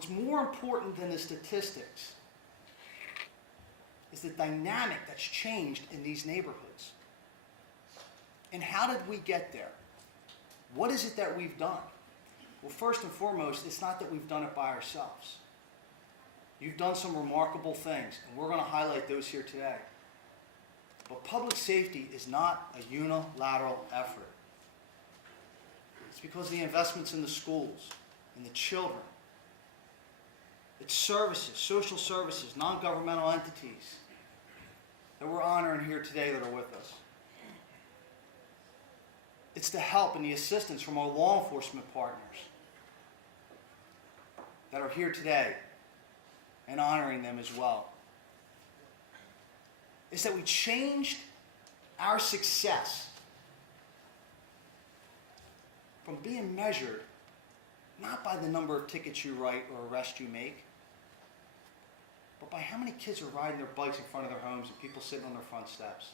what's more important than the statistics is the dynamic that's changed in these neighborhoods. And how did we get there? What is it that we've done? Well, first and foremost, it's not that we've done it by ourselves. You've done some remarkable things, and we're going to highlight those here today. But public safety is not a unilateral effort. It's because of the investments in the schools, in the children. It's services, social services, non-governmental entities that we're honoring here today that are with us. It's the help and the assistance from our law enforcement partners that are here today and honoring them as well. It's that we changed our success from being measured not by the number of tickets you write or arrests you make, but by how many kids are riding their bikes in front of their homes and people sitting on their front steps.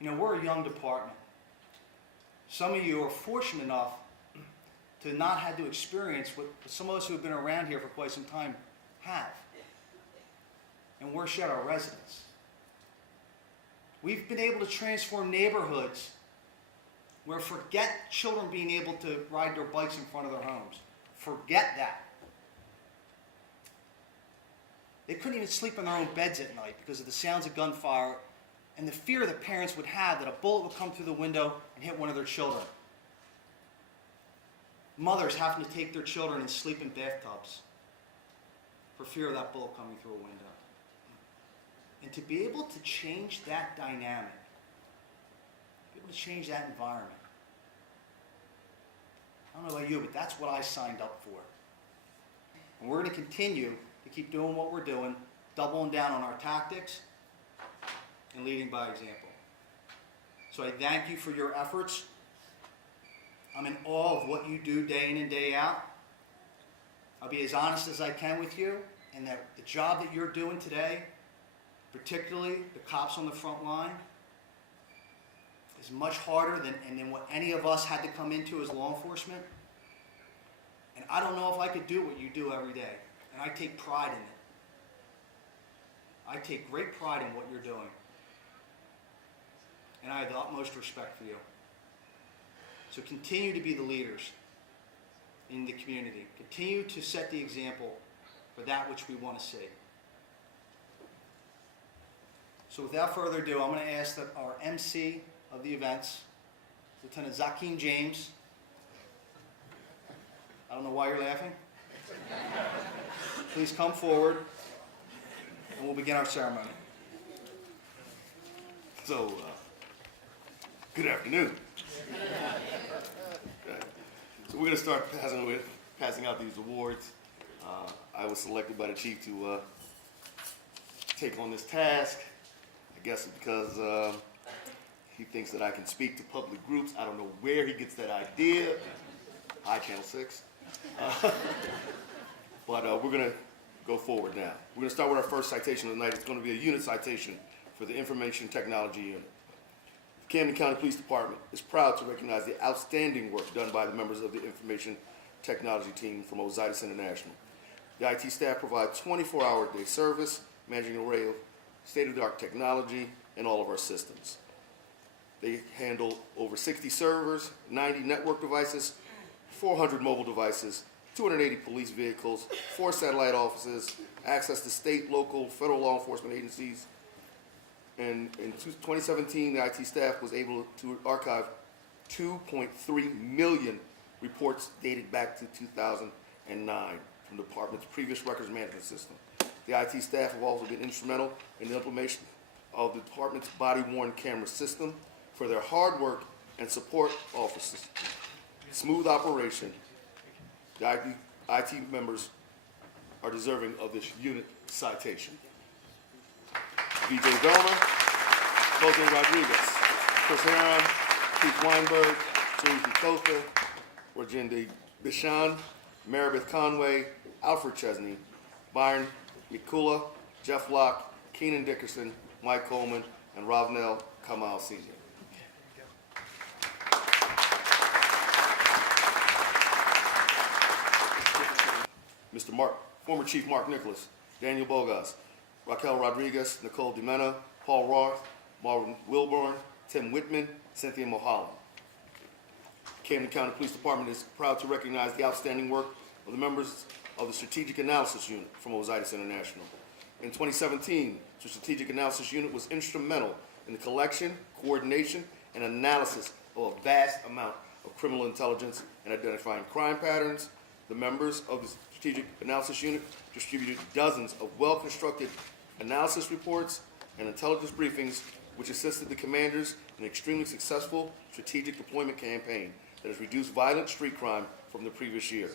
You know, we're a young department. Some of you are fortunate enough to not have to experience what some of us who have been around here for quite some time have. And we're shed our residents. We've been able to transform neighborhoods where forget children being able to ride their bikes in front of their homes. Forget that. They couldn't even sleep in their own beds at night because of the sounds of gunfire and the fear that parents would have that a bullet would come through the window and hit one of their children. Mothers having to take their children and sleep in bathtubs for fear of that bullet coming through a window. And to be able to change that dynamic, be able to change that environment. I don't know about you, but that's what I signed up for. And we're going to continue to keep doing what we're doing, doubling down on our tactics, and leading by example. So I thank you for your efforts. I'm in awe of what you do day in and day out. I'll be as honest as I can with you, and that the job that you're doing today, particularly the cops on the front line, is much harder than what any of us had to come into as law enforcement. And I don't know if I could do what you do every day. And I take pride in it. I take great pride in what you're doing. And I have the utmost respect for you. So continue to be the leaders in the community. Continue to set the example for that which we want to see. So without further ado, I'm going to ask that our MC of the events, Lieutenant Zakeem James. I don't know why you're laughing. Please come forward and we'll begin our ceremony. So, good afternoon. Okay. So we're going to start passing out these awards. I was selected by the chief to take on this task. I guess it's because he thinks that I can speak to public groups. I don't know where he gets that idea. Hi, Channel 6. But we're going to go forward now. We're going to start with our first citation of the night. It's going to be a unit citation for the Information Technology Unit. The Camden County Police Department is proud to recognize the outstanding work done by the members of the Information Technology Team from Osiris International. The IT staff provide 24-hour day service, managing an array of state-of-the-art technology in all of our systems. They handle over 60 servers, 90 network devices, 400 mobile devices, 280 police vehicles, 4 satellite offices, access to state, local, federal law enforcement agencies. And in 2017, the IT staff was able to archive 2.3 million reports dated back to 2009 from the department's previous records management system. The IT staff have also been instrumental in the implementation of the department's body-worn camera system. For their hard work and support officers, smooth operation, the IT members are deserving of this unit citation. VJ Velma, Jose Rodriguez, Chris Heron, Keith Weinberg, Teresa Costa, Rajinda Bishan, Maribeth Conway, Alfred Chesney, Byron Yakula, Jeff Locke, Keenan Dickerson, Mike Coleman, and Ravnell Kamal Sr. former Chief Mark Nicholas, Daniel Bogas, Raquel Rodriguez, Nicole DiMena, Paul Roth, Marvin Wilborn, Tim Whitman, Cynthia Mulholland. Camden County Police Department is proud to recognize the outstanding work of the members of the Strategic Analysis Unit from Ositis International. In 2017, the Strategic Analysis Unit was instrumental in the collection, coordination, and analysis of a vast amount of criminal intelligence and identifying crime patterns. The members of the Strategic Analysis Unit distributed dozens of well-constructed analysis reports and intelligence briefings, which assisted the commanders in an extremely successful strategic deployment campaign that has reduced violent street crime from the previous year.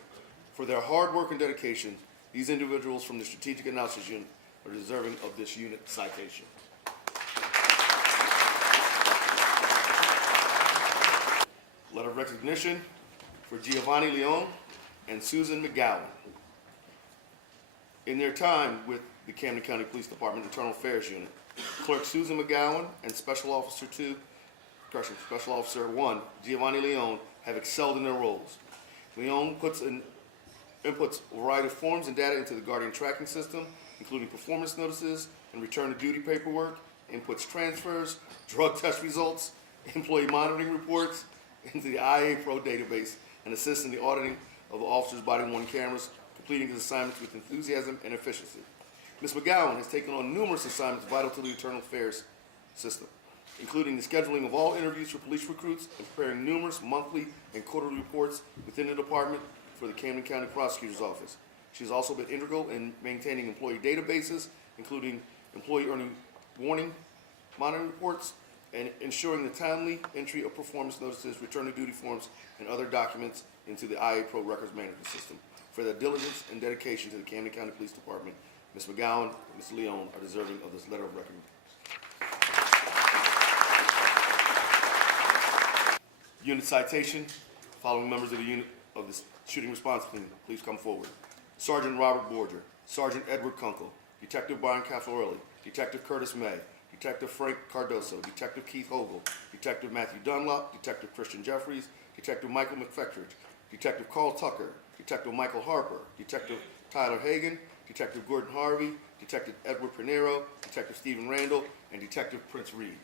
For their hard work and dedication, these individuals from the Strategic Analysis Unit are deserving of this unit citation. Letter of recognition for Giovanni Leone and Susan McGowan. In their time with the Camden County Police Department Internal Affairs Unit, Clerk Susan McGowan and Special Officer 1, Giovanni Leone, have excelled in their roles. Leone inputs a variety of forms and data into the Guardian tracking system, including performance notices and return to duty paperwork, inputs transfers, drug test results, employee monitoring reports into the IA Pro database, and assists in the auditing of the officers' body-worn cameras, completing his assignments with enthusiasm and efficiency. Ms. McGowan has taken on numerous assignments vital to the internal affairs system, including the scheduling of all interviews for police recruits and preparing numerous monthly and quarterly reports within the department for the Camden County Prosecutor's Office. She has also been integral in maintaining employee databases, including employee earning warning monitoring reports, and ensuring the timely entry of performance notices, return to duty forms, and other documents into the IA Pro records management system. For their diligence and dedication to the Camden County Police Department, Ms. McGowan and Ms. Leone are deserving of this letter of recognition. Unit citation. Following members of the unit of the shooting response team, please come forward. Sergeant Robert Borger, Sergeant Edward Kunkel, Detective Brian Caffarelli, Detective Curtis May, Detective Frank Cardoso, Detective Keith Hogle, Detective Matthew Dunlop, Detective Christian Jeffries, Detective Michael McFettridge, Detective Carl Tucker, Detective Michael Harper, Detective Tyler Hagan, Detective Gordon Harvey, Detective Edward Pinero, Detective Stephen Randall, and Detective Prince Reed.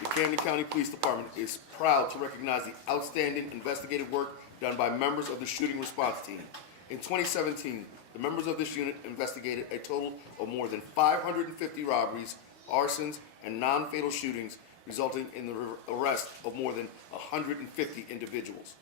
The Camden County Police Department is proud to recognize the outstanding investigative work done by members of the shooting response team. In 2017, the members of this unit investigated a total of more than 550 robberies, arsons, and non-fatal shootings, resulting in the arrest of more than 150 individuals.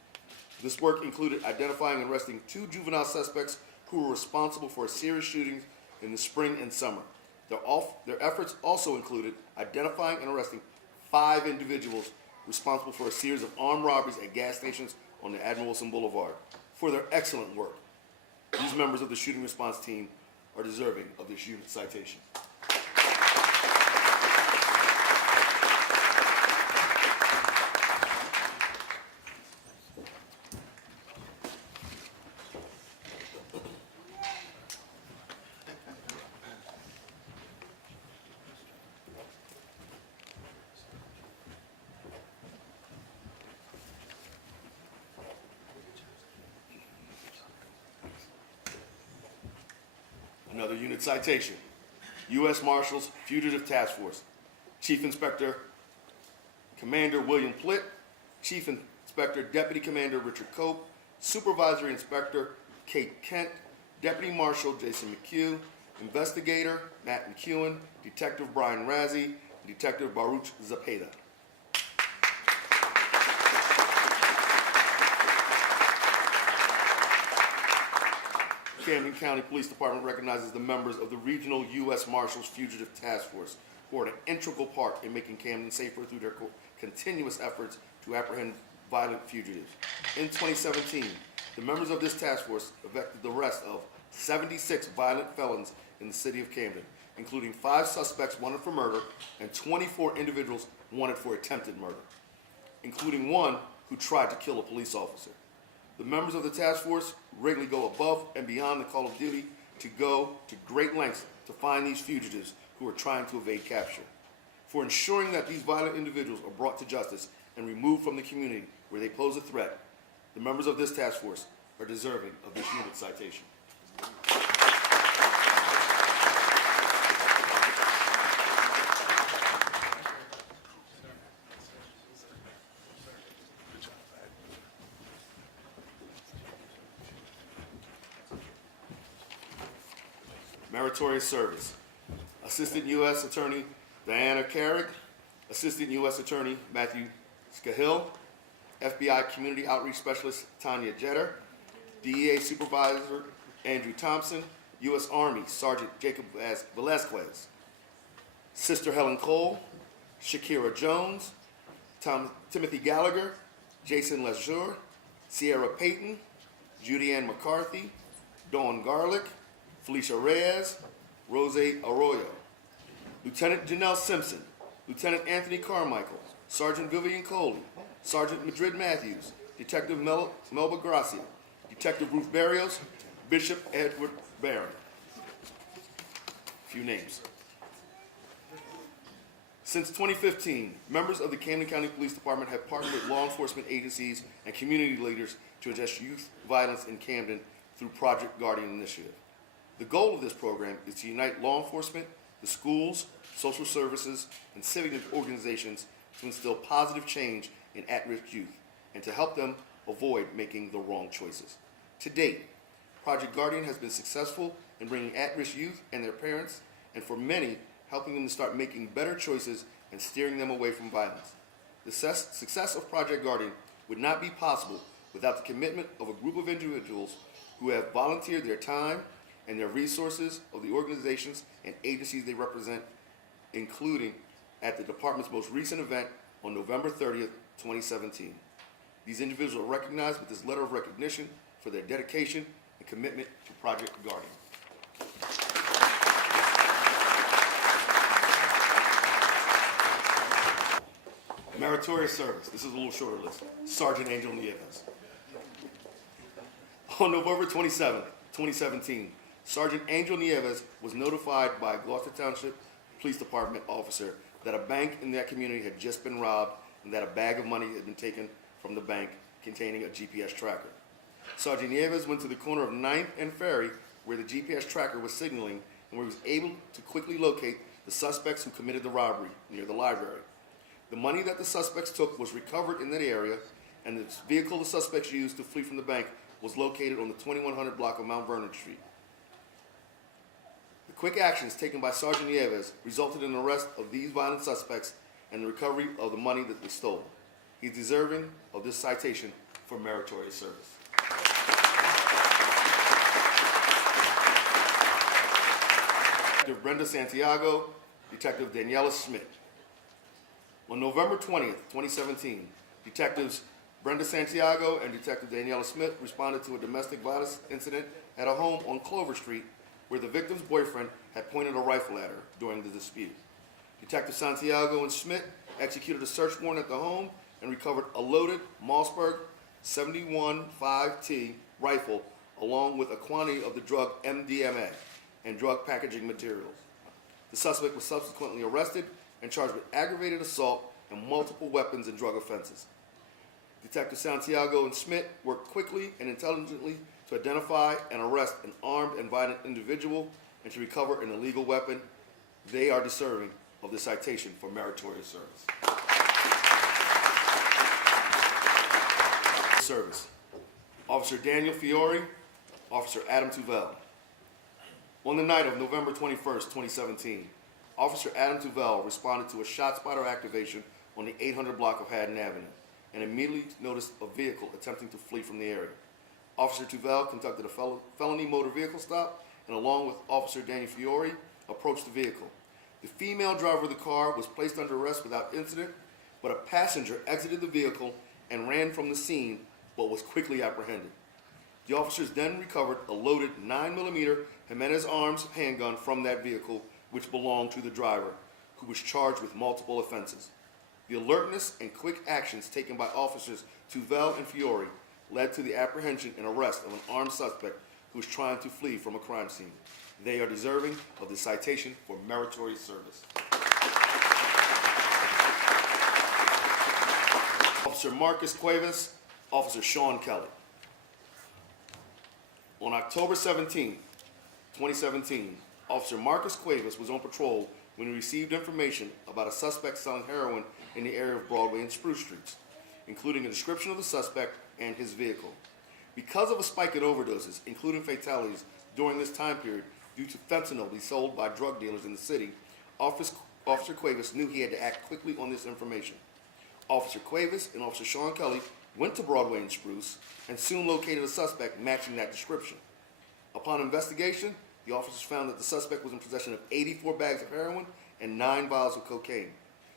This work included identifying and arresting 2 juvenile suspects who were responsible for a series of shootings in the spring and summer. Their efforts also included identifying and arresting 5 individuals responsible for a series of armed robberies at gas stations on the Admiral Wilson Boulevard. For their excellent work, these members of the shooting response team are deserving of this unit citation. Another unit citation. U.S. Marshals Fugitive Task Force. Chief Inspector Commander William Plitt. Chief Inspector Deputy Commander Richard Cope. Supervisory Inspector Kate Kent. Deputy Marshal Jason McHugh. Investigator Matt McEwen. Detective Brian Razzie. And Detective Baruch Zapata. Camden County Police Department recognizes the members of the Regional U.S. Marshals Fugitive Task Force, who are an integral part in making Camden safer through their continuous efforts to apprehend violent fugitives. In 2017, the members of this task force effected the arrest of 76 violent felons in the city of Camden, including 5 suspects wanted for murder and 24 individuals wanted for attempted murder, including one who tried to kill a police officer. The members of the task force regularly go above and beyond the call of duty to go to great lengths to find these fugitives who are trying to evade capture. For ensuring that these violent individuals are brought to justice and removed from the community where they pose a threat, the members of this task force are deserving of this unit citation. Meritorious service. Assistant U.S. Attorney Diana Carrick, Assistant U.S. Attorney Matthew Scahill, FBI Community Outreach Specialist Tanya Jeter, DEA Supervisor Andrew Thompson, U.S. Army Sergeant Jacob Velasquez, Sister Helen Cole, Shakira Jones, Timothy Gallagher, Jason Lejour, Sierra Payton, Judy Ann McCarthy, Dawn Garlick, Felicia Reyes, Rose Arroyo, Lieutenant Janelle Simpson, Lieutenant Anthony Carmichael, Sergeant Vivian Coley, Sergeant Madrid Matthews, Detective Melba Gracia, Detective Ruth Barrios, Bishop Edward Barron. A few names. Since 2015, members of the Camden County Police Department have partnered with law enforcement agencies and community leaders to address youth violence in Camden through Project Guardian Initiative. The goal of this program is to unite law enforcement, the schools, social services, and civic organizations to instill positive change in at-risk youth and to help them avoid making the wrong choices. To date, Project Guardian has been successful in bringing at-risk youth and their parents, and for many, helping them to start making better choices and steering them away from violence. The success of Project Guardian would not be possible without the commitment of a group of individuals who have volunteered their time and their resources of the organizations and agencies they represent, including at the department's most recent event on November 30th, 2017. These individuals are recognized with this letter of recognition for their dedication and commitment to Project Guardian. Meritorious service. This is a little shorter list. Sergeant Angel Nieves. On November 27th, 2017, Sergeant Angel Nieves was notified by a Gloucester Township Police Department officer that a bank in that community had just been robbed and that a bag of money had been taken from the bank containing a GPS tracker. Sergeant Nieves went to the corner of 9th and Ferry where the GPS tracker was signaling and where he was able to quickly locate the suspects who committed the robbery near the library. The money that the suspects took was recovered in that area, and the vehicle the suspects used to flee from the bank was located on the 2100 block of Mount Vernon Street. The quick actions taken by Sergeant Nieves resulted in the arrest of these violent suspects and the recovery of the money that they stole. He's deserving of this citation for meritorious service. Detective Brenda Santiago, Detective Daniela Schmidt. On November 20th, 2017, Detectives Brenda Santiago and Detective Daniela Smith responded to a domestic violence incident at a home on Clover Street where the victim's boyfriend had pointed a rifle at her during the dispute. Detective Santiago and Schmidt executed a search warrant at the home and recovered a loaded Mossberg 71.5T rifle along with a quantity of the drug MDMA and drug packaging materials. The suspect was subsequently arrested and charged with aggravated assault and multiple weapons and drug offenses. Detective Santiago and Schmidt worked quickly and intelligently to identify and arrest an armed and violent individual and to recover an illegal weapon. They are deserving of the citation for meritorious service. Officer Daniel Fiore, Officer Adam Tuvell. On the night of November 21st, 2017, Officer Adam Tuvell responded to a ShotSpotter activation on the 800 block of Haddon Avenue and immediately noticed a vehicle attempting to flee from the area. Officer Tuvell conducted a felony motor vehicle stop and along with Officer Daniel Fiore approached the vehicle. The female driver of the car was placed under arrest without incident, but a passenger exited the vehicle and ran from the scene but was quickly apprehended. The officers then recovered a loaded 9mm Jimenez Arms handgun from that vehicle, which belonged to the driver, who was charged with multiple offenses. The alertness and quick actions taken by officers Tuvell and Fiore led to the apprehension and arrest of an armed suspect who was trying to flee from a crime scene. They are deserving of the citation for meritorious service. Officer Marcus Cuevas, Officer Sean Kelly. On October 17, 2017, Officer Marcus Cuevas was on patrol when he received information about a suspect selling heroin in the area of Broadway and Spruce Streets, including a description of the suspect and his vehicle. Because of a spike in overdoses, including fatalities during this time period due to fentanyl being sold by drug dealers in the city, Officer Cuevas knew he had to act quickly on this information. Officer Cuevas and Officer Sean Kelly went to Broadway and Spruce and soon located a suspect matching that description. Upon investigation, the officers found that the suspect was in possession of 84 bags of heroin and 9 vials of cocaine.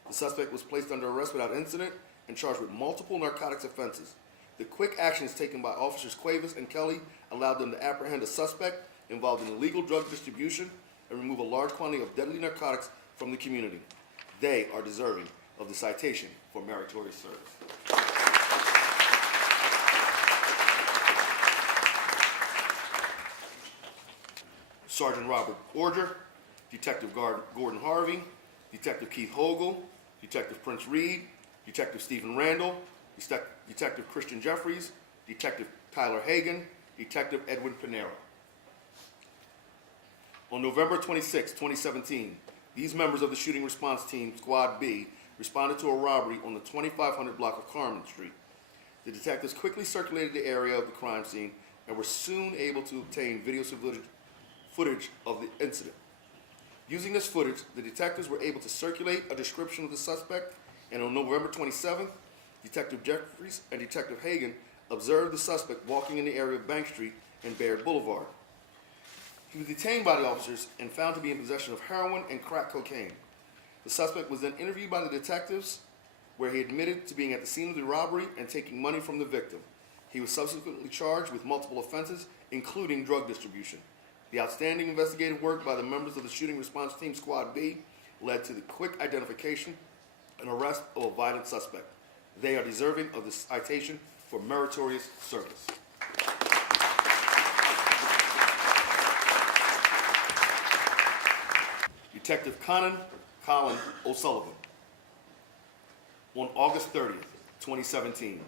The suspect was placed under arrest without incident and charged with multiple narcotics offenses. The quick actions taken by Officers Cuevas and Kelly allowed them to apprehend a suspect involved in illegal drug distribution and remove a large quantity of deadly narcotics from the community. They are deserving of the citation for meritorious service. Sergeant Robert Orger, Detective Gordon Harvey, Detective Keith Hogle, Detective Prince Reed, Detective Stephen Randall, Detective Christian Jeffries, Detective Tyler Hagan, Detective Edwin Pinero. On November 26, 2017, these members of the shooting response team, Squad B, responded to a robbery on the 2500 block of Carmen Street. The detectives quickly circulated the area of the crime scene and were soon able to obtain video footage of the incident. Using this footage, the detectives were able to circulate a description of the suspect, and on November 27th, Detective Jeffries and Detective Hagan observed the suspect walking in the area of Bank Street and Baird Boulevard. He was detained by the officers and found to be in possession of heroin and crack cocaine. The suspect was then interviewed by the detectives, where he admitted to being at the scene of the robbery and taking money from the victim. He was subsequently charged with multiple offenses, including drug distribution. The outstanding investigative work by the members of the shooting response team, Squad B, led to the quick identification and arrest of a violent suspect. They are deserving of the citation for meritorious service. Detective Colin O'Sullivan. On August 30th, 2017,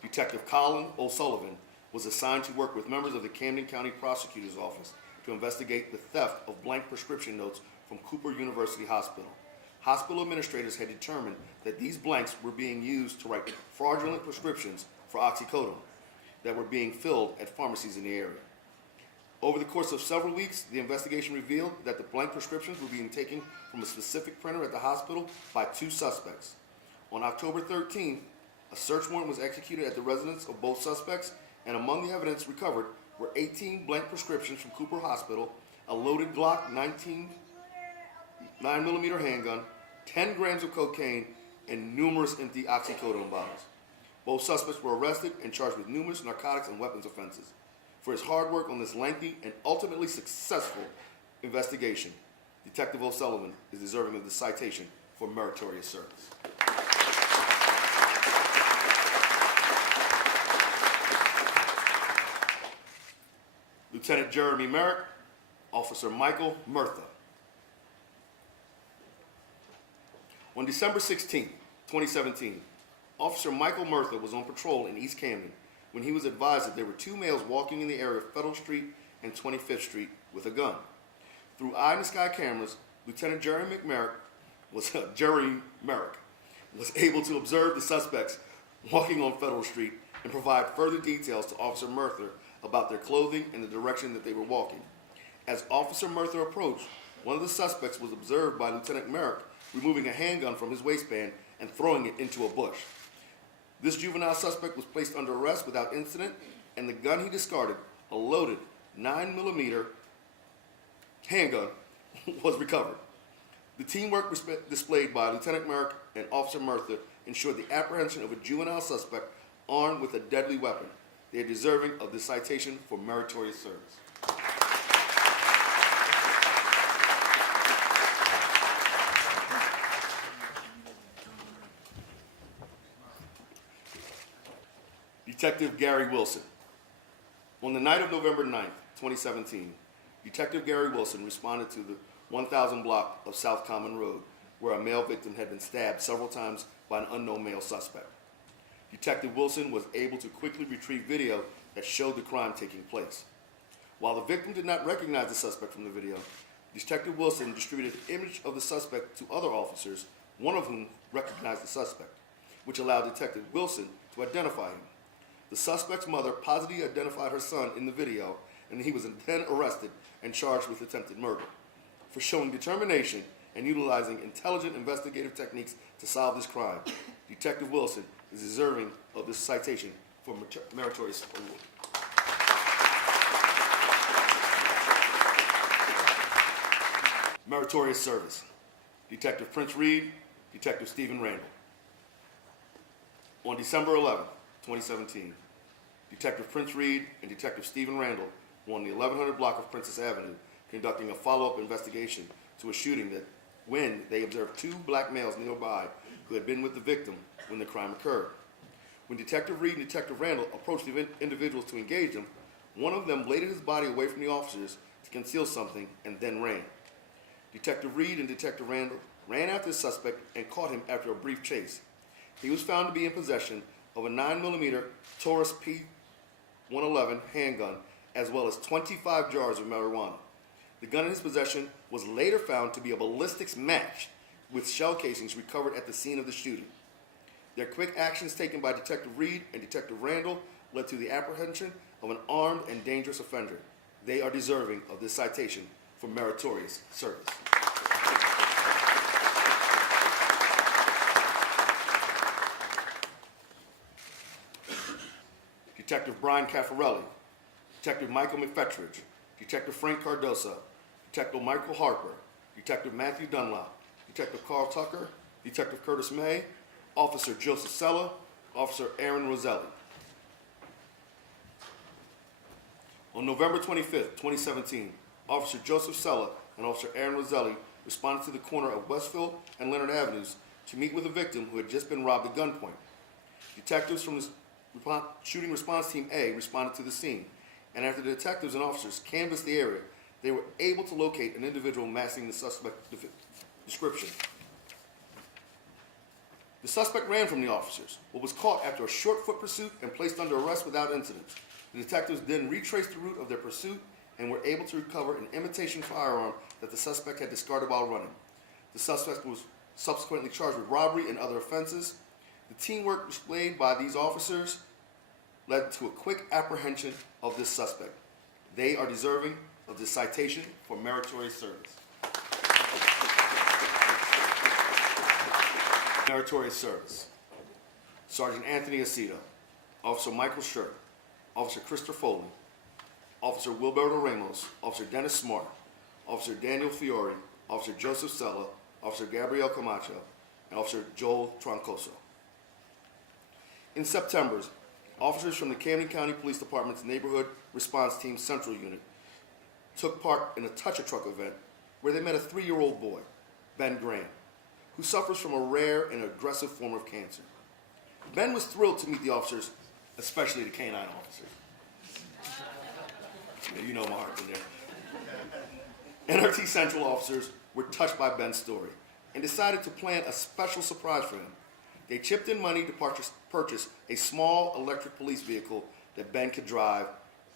Detective Colin O'Sullivan was assigned to work with members of the Camden County Prosecutor's Office to investigate the theft of blank prescription notes from Cooper University Hospital. Hospital administrators had determined that these blanks were being used to write fraudulent prescriptions for oxycodone that were being filled at pharmacies in the area. Over the course of several weeks, the investigation revealed that the blank prescriptions were being taken from a specific printer at the hospital by 2 suspects. On October 13th, a search warrant was executed at the residence of both suspects, and among the evidence recovered were 18 blank prescriptions from Cooper Hospital, a loaded Glock 19 9mm handgun, 10 grams of cocaine, and numerous empty oxycodone bottles. Both suspects were arrested and charged with numerous narcotics and weapons offenses. For his hard work on this lengthy and ultimately successful investigation, Detective O'Sullivan is deserving of the citation for meritorious service. Lieutenant Jeremy Merrick, Officer Michael Murtha. On December 16, 2017, Officer Michael Murtha was on patrol in East Camden when he was advised that there were 2 males walking in the area of Federal Street and 25th Street with a gun. Through eye-in-the-sky cameras, Lieutenant Jeremy Merrick was able to observe the suspects walking on Federal Street and provide further details to Officer Murtha about their clothing and the direction that they were walking. As Officer Murtha approached, one of the suspects was observed by Lieutenant Merrick removing a handgun from his waistband and throwing it into a bush. This juvenile suspect was placed under arrest without incident, and the gun he discarded, a loaded 9mm handgun, was recovered. The teamwork displayed by Lieutenant Merrick and Officer Murtha ensured the apprehension of a juvenile suspect armed with a deadly weapon. They are deserving of the citation for meritorious service. Detective Gary Wilson. On the night of November 9th, 2017, Detective Gary Wilson responded to the 1000 block of South Common Road, where a male victim had been stabbed several times by an unknown male suspect. Detective Wilson was able to quickly retrieve video that showed the crime taking place. While the victim did not recognize the suspect from the video, Detective Wilson distributed an image of the suspect to other officers, one of whom recognized the suspect, which allowed Detective Wilson to identify him. The suspect's mother positively identified her son in the video, and he was then arrested and charged with attempted murder. For showing determination and utilizing intelligent investigative techniques to solve this crime, Detective Wilson is deserving of this citation for meritorious award. Meritorious service. Detective Prince Reed, Detective Stephen Randall. On December 11, 2017, Detective Prince Reed and Detective Stephen Randall were on the 1100 block of Princess Avenue conducting a follow-up investigation to a shooting that when they observed two black males nearby who had been with the victim when the crime occurred. When Detective Reed and Detective Randall approached the individuals to engage them, one of them bladed his body away from the officers to conceal something and then ran. Detective Reed and Detective Randall ran after the suspect and caught him after a brief chase. He was found to be in possession of a 9mm Taurus P111 handgun as well as 25 jars of marijuana. The gun in his possession was later found to be a ballistics match with shell casings recovered at the scene of the shooting. Their quick actions taken by Detective Reed and Detective Randall led to the apprehension of an armed and dangerous offender. They are deserving of this citation for meritorious service. Detective Brian Caffarelli, Detective Michael McFetridge, Detective Frank Cardosa, Detective Michael Harper, Detective Matthew Dunlop, Detective Carl Tucker, Detective Curtis May, Officer Joseph Sella, Officer Aaron Roselli. On November 25th, 2017, Officer Joseph Sella and Officer Aaron Roselli responded to the corner of Westfield and Leonard Avenues to meet with a victim who had just been robbed at gunpoint. Detectives from the Shooting Response Team A responded to the scene, and after the detectives and officers canvassed the area, they were able to locate an individual matching the suspect's description. The suspect ran from the officers, but was caught after a short foot pursuit and placed under arrest without incident. The detectives then retraced the route of their pursuit and were able to recover an imitation firearm that the suspect had discarded while running. The suspect was subsequently charged with robbery and other offenses. The teamwork displayed by these officers led to a quick apprehension of this suspect. They are deserving of this citation for meritorious service. Meritorious service. Sergeant Anthony Aceto, Officer Michael Schur, Officer Christopher Foley, Officer Wilberto Ramos, Officer Dennis Smart, Officer Daniel Fiore, Officer Joseph Sella, Officer Gabriel Camacho, and Officer Joel Troncoso. In September, officers from the Camden County Police Department's Neighborhood Response Team Central Unit took part in a touch-a-truck event where they met a 3-year-old boy, Ben Graham, who suffers from a rare and aggressive form of cancer. Ben was thrilled to meet the officers, especially the canine officers. Yeah, you know my heart in there. NRT Central officers were touched by Ben's story and decided to plan a special surprise for him. They chipped in money to purchase a small electric police vehicle that Ben could drive,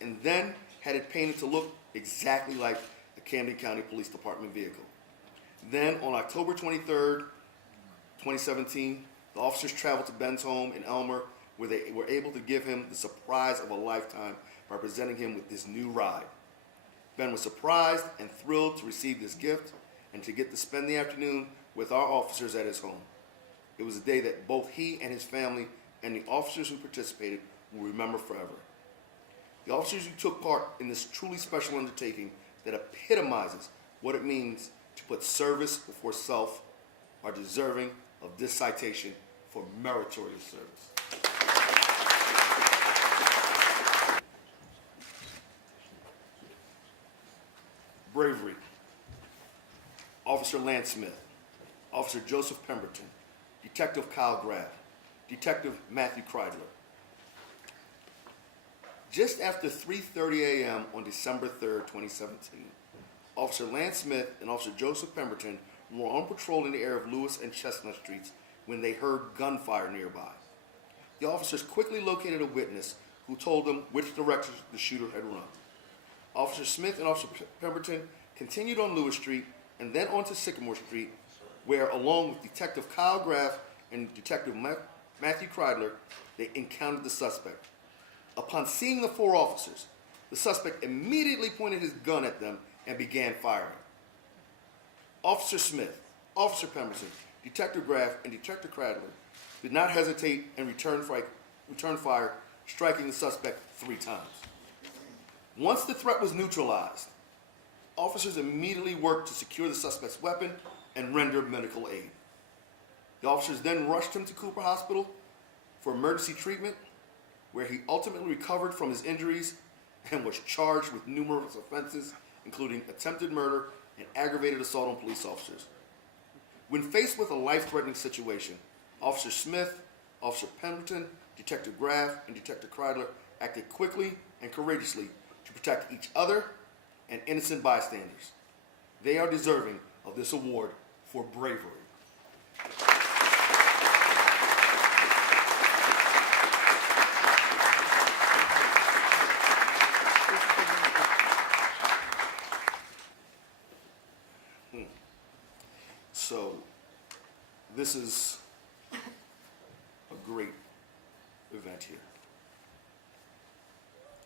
and then had it painted to look exactly like a Camden County Police Department vehicle. Then, on October 23rd, 2017, the officers traveled to Ben's home in Elmer, where they were able to give him the surprise of a lifetime by presenting him with this new ride. Ben was surprised and thrilled to receive this gift and to get to spend the afternoon with our officers at his home. It was a day that both he and his family and the officers who participated will remember forever. The officers who took part in this truly special undertaking that epitomizes what it means to put service before self are deserving of this citation for meritorious service. Bravery. Officer Lance Smith, Officer Joseph Pemberton, Detective Kyle Grab, Detective Matthew Kreidler. Just after 3:30 a.m. on December 3rd, 2017, Officer Lance Smith and Officer Joseph Pemberton were on patrol in the area of Lewis and Chestnut Streets when they heard gunfire nearby. the officers quickly located a witness who told them which direction the shooter had run. Officer Smith and Officer Pemberton continued on Lewis Street and then onto Sycamore Street, where, along with Detective Kyle Graff and Detective Matthew Kreidler, they encountered the suspect. Upon seeing the four officers, the suspect immediately pointed his gun at them and began firing. Officer Smith, Officer Pemberton, Detective Graff, and Detective Kreidler did not hesitate and returned fire, striking the suspect 3 times. Once the threat was neutralized, officers immediately worked to secure the suspect's weapon and render medical aid. The officers then rushed him to Cooper Hospital for emergency treatment, where he ultimately recovered from his injuries and was charged with numerous offenses, including attempted murder and aggravated assault on police officers. When faced with a life-threatening situation, Officer Smith, Officer Pemberton, Detective Graff, and Detective Kreidler acted quickly and courageously to protect each other and innocent bystanders. They are deserving of this award for bravery. So, this is a great event here.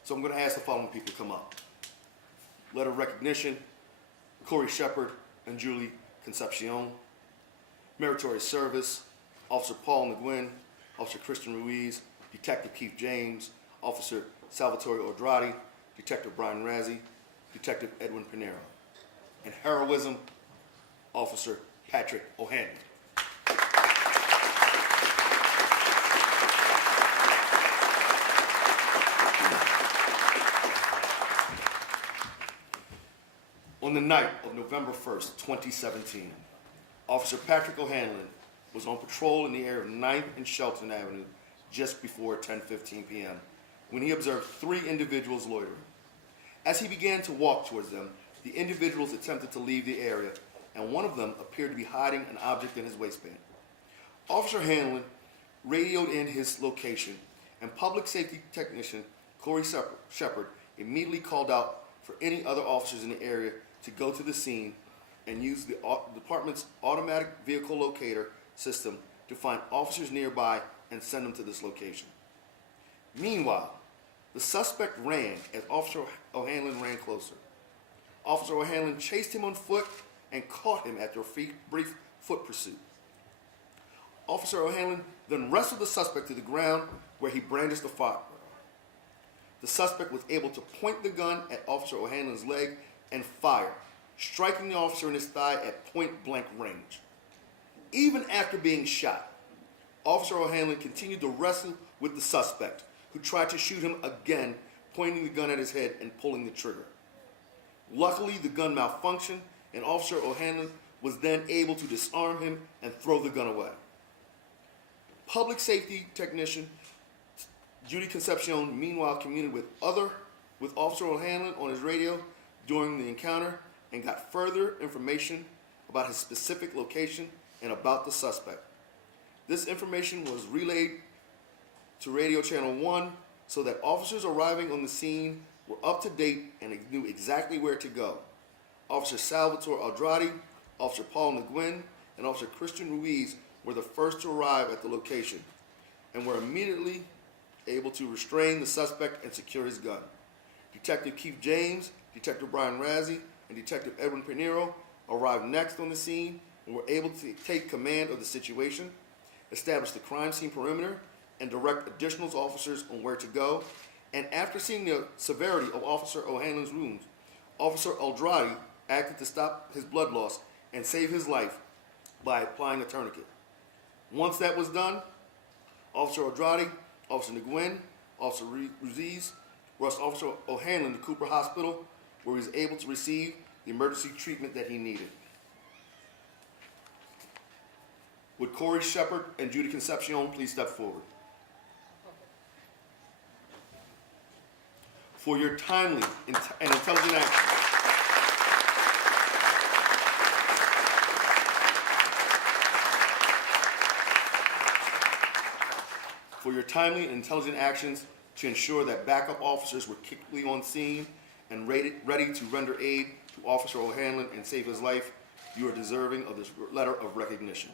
So I'm going to ask the following people to come up. Letter of recognition, Corey Shepard and Julie Concepcion. Meritorious service, Officer Paul McGuinn, Officer Christian Ruiz, Detective Keith James, Officer Salvatore Odradi, Detective Brian Razzie, Detective Edwin Pinero. And heroism, Officer Patrick O'Hanlon. On the night of November 1st, 2017, Officer Patrick O'Hanlon was on patrol in the area of 9th and Shelton Avenue just before 10:15 p.m. when he observed 3 individuals loitering. As he began to walk towards them, the individuals attempted to leave the area, and one of them appeared to be hiding an object in his waistband. Officer Hanlon radioed in his location, and public safety technician Corey Shepard immediately called out for any other officers in the area to go to the scene and use the department's automatic vehicle locator system to find officers nearby and send them to this location. Meanwhile, the suspect ran as Officer O'Hanlon ran closer. Officer O'Hanlon chased him on foot and caught him after a brief foot pursuit. Officer O'Hanlon then wrestled the suspect to the ground, where he brandished a firearm. The suspect was able to point the gun at Officer O'Hanlon's leg and fire, striking the officer in his thigh at point-blank range. Even after being shot, Officer O'Hanlon continued to wrestle with the suspect, who tried to shoot him again, pointing the gun at his head and pulling the trigger. Luckily, the gun malfunctioned, and Officer O'Hanlon was then able to disarm him and throw the gun away. Public safety technician Judy Concepcion, meanwhile, communicated with Officer O'Hanlon on his radio during the encounter and got further information about his specific location and about the suspect. This information was relayed to Radio Channel 1 so that officers arriving on the scene were up to date and knew exactly where to go. Officer Salvatore Aldradi, Officer Paul McGuinn, and Officer Christian Ruiz were the first to arrive at the location and were immediately able to restrain the suspect and secure his gun. Detective Keith James, Detective Brian Razzie, and Detective Edwin Pinero arrived next on the scene and were able to take command of the situation, establish the crime scene perimeter, and direct additional officers on where to go. And after seeing the severity of Officer O'Hanlon's wounds, Officer Aldradi acted to stop his blood loss and save his life by applying a tourniquet. Once that was done, Officer Aldradi, Officer McGuinn, Officer Ruiz rushed Officer O'Hanlon to Cooper Hospital, where he was able to receive the emergency treatment that he needed. Would Corey Shepard and Judy Concepcion please step forward? For your timely and intelligent action, for your timely and intelligent actions to ensure that backup officers were quickly on scene and ready to render aid to Officer O'Hanlon and save his life. You are deserving of this letter of recognition.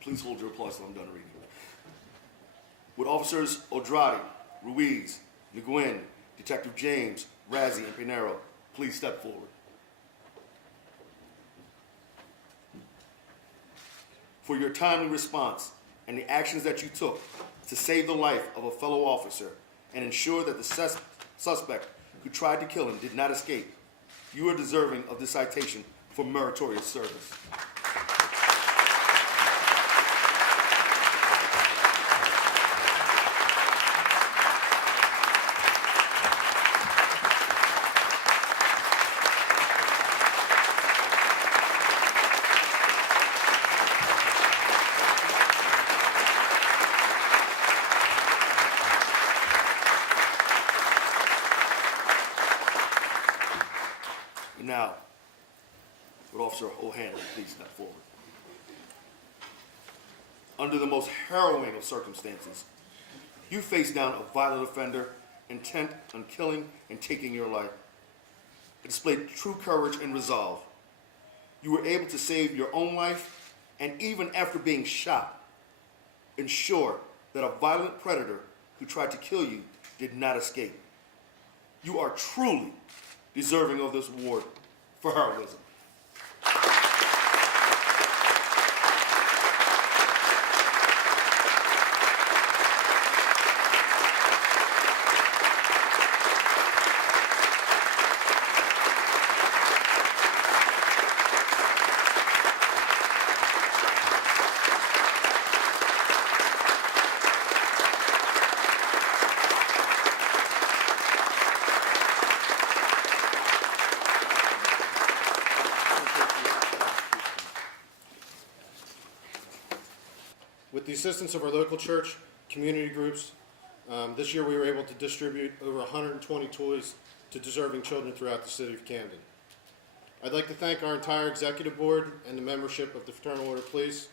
Please hold your applause till I'm done reading. Would Officers Odrade, Ruiz, Nguyen, Detective James, Razzie, and Pinero please step forward? For your timely response and the actions that you took to save the life of a fellow officer and ensure that the suspect who tried to kill him did not escape, you are deserving of this citation for meritorious service. Now, would Officer O'Hanlon please step forward? Under the most harrowing of circumstances, you faced down a violent offender intent on killing and taking your life. It displayed true courage and resolve. You were able to save your own life, and even after being shot, ensure that a violent predator who tried to kill you did not escape. You are truly deserving of this award for heroism. With the assistance of our local church, community groups, this year we were able to distribute over 120 toys to deserving children throughout the city of Camden. I'd like to thank our entire executive board and the membership of the Fraternal Order of Police,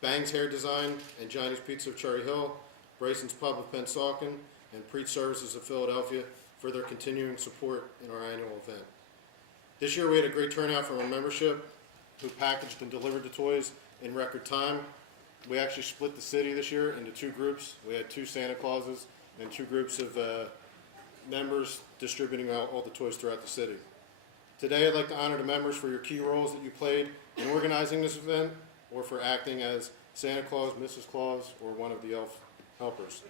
Bang's Hair Design and Johnny's Pizza of Cherry Hill, Bryson's Pub of Pennsauken, and Preach Services of Philadelphia for their continuing support in our annual event. This year we had a great turnout from our membership who packaged and delivered the toys in record time. We actually split the city this year into two groups. We had two Santa Clauses and two groups of members distributing all the toys throughout the city. Today I'd like to honor the members for your key roles that you played in organizing this event or for acting as Santa Claus, Mrs. Claus, or one of the elf helpers.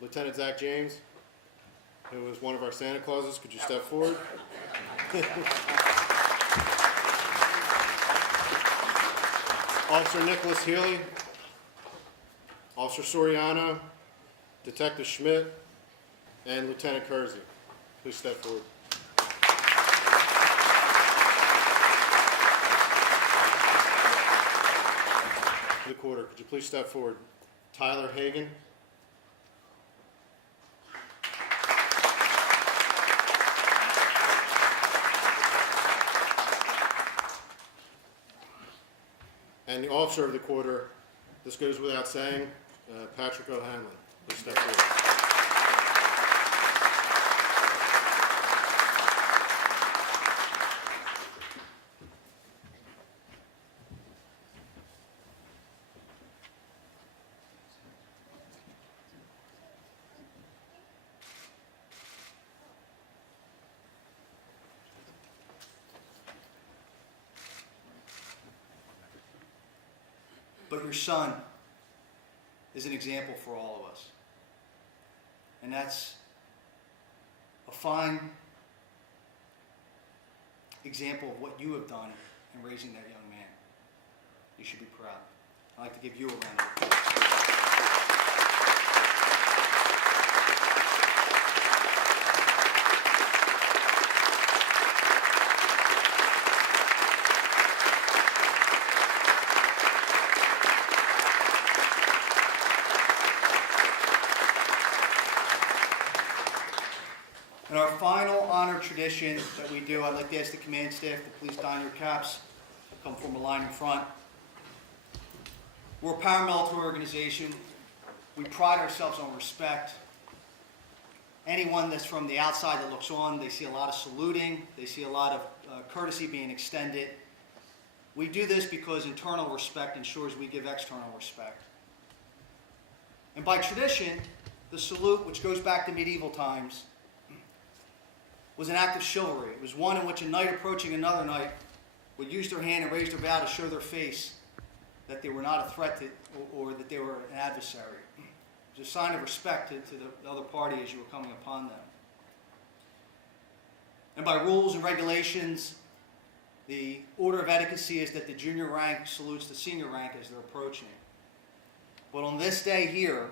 Lieutenant Zach James, who is one of our Santa Clauses, could you step forward? Officer Nicholas Healy, Officer Soriano, Detective Schmidt, and Lieutenant Kersey. Please step forward. To the quarter, could you please step forward? Tyler Hagan. And the officer of the quarter, this goes without saying, Patrick O'Hanlon. Please step forward. But your son is an example for all of us. And that's a fine example of what you have done in raising that young man. You should be proud. I'd like to give you a round of applause. And our final honor tradition that we do, I'd like to ask the command staff to please don your caps, come form a line in front. We're a paramilitary organization. We pride ourselves on respect. Anyone that's from the outside that looks on, they see a lot of saluting, they see a lot of courtesy being extended. We do this because internal respect ensures we give external respect. And by tradition, the salute, which goes back to medieval times, was an act of chivalry. It was one in which a knight approaching another knight would use their hand and raise their bow to show their face that they were not a threat to, or that they were an adversary. It was a sign of respect to the other party as you were coming upon them. And by rules and regulations, the order of etiquette is that the junior rank salutes the senior rank as they're approaching. But on this day here,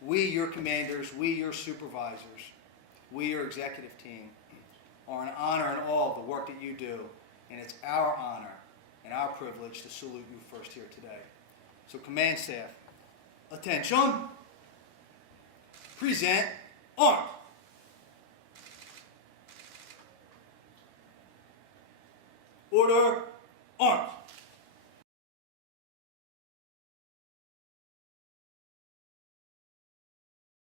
we, your commanders, we, your supervisors, we, your executive team, are in honor and awe of the work that you do, and it's our honor and our privilege to salute you first here today. So command staff, attention, present, armed. Order, armed.